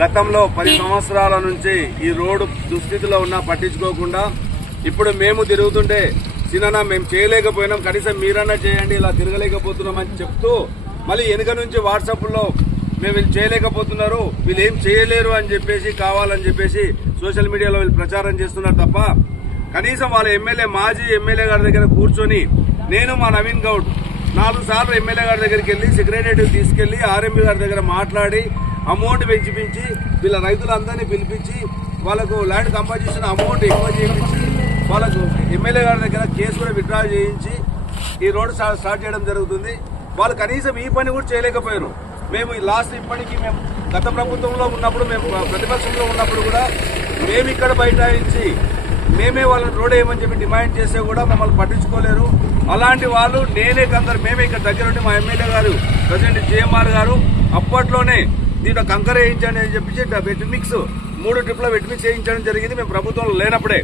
గతంలో పది సంవత్సరాల నుంచి ఈ రోడ్డు దుస్థితిలో ఉన్నా పట్టించుకోకుండా ఇప్పుడు మేము తిరుగుతుంటే సినన్న మేము చేయలేకపోయినాం కనీసం మీరన్నా చేయండి ఇలా తిరగలేకపోతున్నామని చెప్తూ మళ్ళీ వెనుక నుంచి వాట్సాప్లో మేము వీళ్ళు చేయలేకపోతున్నారు వీళ్ళు ఏం చేయలేరు అని చెప్పేసి కావాలని చెప్పేసి సోషల్ మీడియాలో వీళ్ళు ప్రచారం చేస్తున్నారు తప్ప కనీసం వాళ్ళ ఎమ్మెల్యే మాజీ ఎమ్మెల్యే గారి దగ్గర కూర్చొని నేను మా నవీన్ గౌడ్ నాలుగు సార్లు ఎమ్మెల్యే గారి దగ్గరికి వెళ్ళి సెక్రటరీ తీసుకెళ్ళి ఆర్ఎంపీ గారి దగ్గర మాట్లాడి అమౌంట్ పెంచిపించి వీళ్ళ రైతులందరినీ పిలిపించి వాళ్ళకు ల్యాండ్ కంపోజిషన్ అమౌంట్ ఎక్కువ చేయించి వాళ్ళకు ఎమ్మెల్యే గారి దగ్గర కేసు కూడా విత్డ్రా చేయించి ఈ రోడ్డు స్టార్ట్ చేయడం జరుగుతుంది. వాళ్ళు కనీసం ఈ పని కూడా చేయలేకపోయారు. మేము ఈ లాస్ట్ ఇప్పటికీ మేము గత ప్రభుత్వంలో ఉన్నప్పుడు మేము ప్రతిపక్షంలో ఉన్నప్పుడు కూడా మేము ఇక్కడ బైఠాయించి మేమే వాళ్ళని రోడ్ వేయమని చెప్పి డిమాండ్ చేస్తే కూడా మమ్మల్ని పట్టించుకోలేరు. అలాంటి వాళ్ళు నేనే కందరు మేమే ఇక్కడ దగ్గరుండి మా ఎమ్మెల్యే గారు ప్రజెంట్ జేఎంఆర్ గారు అప్పట్లోనే దీంట్లో కంకర వేయించండి అని చెప్పి వెట్మిక్స్ మూడు ట్రిప్ల వెట్మిక్స్ వేయించడం జరిగింది. మేము ప్రభుత్వంలో లేనప్పుడే.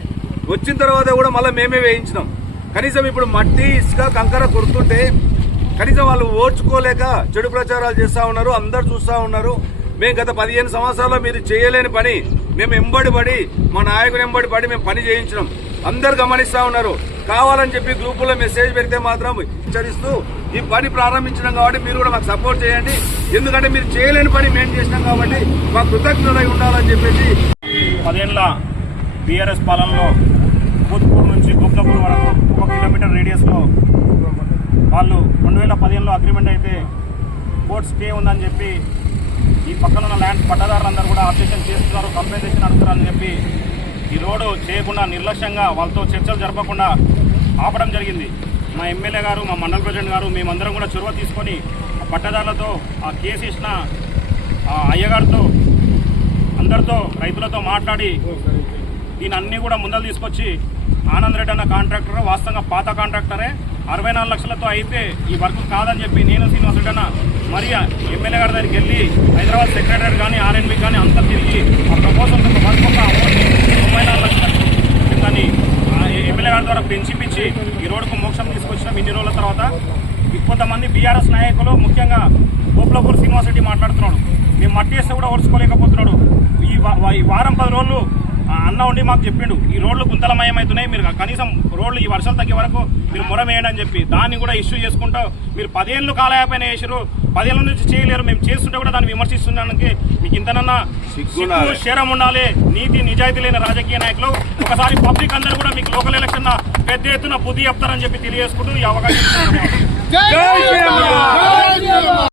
వచ్చిన తర్వాత కూడా మళ్ళీ మేమే వేయించినాం. కనీసం ఇప్పుడు మట్టి ఇసుక కంకర కొడుతుంటే కనీసం వాళ్ళు ఓర్చుకోలేక చెడు ప్రచారాలు చేస్తూ ఉన్నారు అందరు చూస్తూ ఉన్నారు. మేము గత పదిహేను సంవత్సరాల్లో మీరు చేయలేని పని. మేము ఎంబడి పడి మా నాయకుని ఎంబడి పడి మేము పని చేయించినాం. అందరు గమనిస్తా ఉన్నారు. కావాలని చెప్పి గ్రూపుల్లో మెసేజ్ పెడితే మాత్రం హెచ్చరిస్తూ ఈ పని ప్రారంభించడం కాబట్టి మీరు కూడా మాకు సపోర్ట్ చేయండి. ఎందుకంటే మీరు చేయలేని పని మేము చేసినాం కాబట్టి మా కృతజ్ఞతలై ఉండాలని చెప్పేసి పదేళ్ళ బీఆర్ఎస్ పాలనలో భూత్పూర్ నుంచి గుప్తపూర్ వరకు ఒక కిలోమీటర్ రేడియస్లో వాళ్ళు రెండు వేల పదిహేనులో అగ్రిమెంట్ అయితే కోర్ట్ స్టే ఉందని చెప్పి ఈ పక్కన ఉన్న ల్యాండ్ పట్టదారులందరూ కూడా అబ్జెక్షన్ చేస్తున్నారు కంపెన్సేషన్ అడుగుతున్నారని చెప్పి ఈ రోడ్డు చేయకుండా నిర్లక్ష్యంగా వాళ్ళతో చర్చలు జరపకుండా ఆపడం జరిగింది. మా ఎమ్మెల్యే గారు మా మండల ప్రెసిడెంట్ గారు మేమందరం కూడా చొరవ తీసుకొని ఆ పట్టదారులతో ఆ కేసు ఇచ్చిన ఆ అయ్యగారితో అందరితో రైతులతో మాట్లాడి దీని అన్ని కూడా ముందలు తీసుకొచ్చి ఆనంద్ రెడ్డి అన్న కాంట్రాక్టర్ వాస్తవంగా పాత కాంట్రాక్టరే. అరవై నాలుగు లక్షలతో అయితే ఈ వర్క్ కాదని చెప్పి నేను శ్రీనివాస్ రెడ్డి అన్న మరి ఎమ్మెల్యే గారి దగ్గరికి వెళ్ళి హైదరాబాద్ సెక్రటరీ కానీ ఆర్ఎన్బి కానీ అంతా తిరిగి ఆ ప్రపోజల్ వర్క్ ఒక అమౌంట్ ముప్పై నాలుగు లక్షలకు దాన్ని ఎమ్మెల్యే గారి ద్వారా పెంచిపించి ఈ రోడ్డుకు మోక్షం తీసుకొచ్చినాం ఇన్ని రోజుల తర్వాత కొంతమంది బీఆర్ఎస్ నాయకులు ముఖ్యంగా గోపులపూర్ శ్రీనివాస్ రెడ్డి మాట్లాడుతున్నాడు. మేము మట్టి వేస్తే కూడా ఓడ్చుకోలేకపోతున్నాడు ఈ ఈ వారం పది రోజులు ఆ అన్న ఉండి మాకు చెప్పిండు ఈ రోడ్లు గుంతలమయమవుతున్నాయి మీరు కనీసం రోడ్లు ఈ వర్షాలు తగ్గే వరకు మీరు మొరమేయండి అని చెప్పి. దాన్ని కూడా ఇష్యూ చేసుకుంటూ మీరు పదేళ్ళు కాలయాపైన వేసారు పదేళ్ళ నుంచి చేయలేరు మేము చేస్తుంటే కూడా దాన్ని విమర్శిస్తున్నానికి మీకు ఇంతనన్నా శరం ఉండాలి నీతి నిజాయితీ లేని రాజకీయ నాయకులు ఒకసారి పబ్లిక్ అందరూ కూడా మీకు లోకల్ ఎలక్షన్ పెద్ద ఎత్తున బుద్ధి చెప్తారని చెప్పి తెలియజేసుకుంటూ ఈ అవకాశం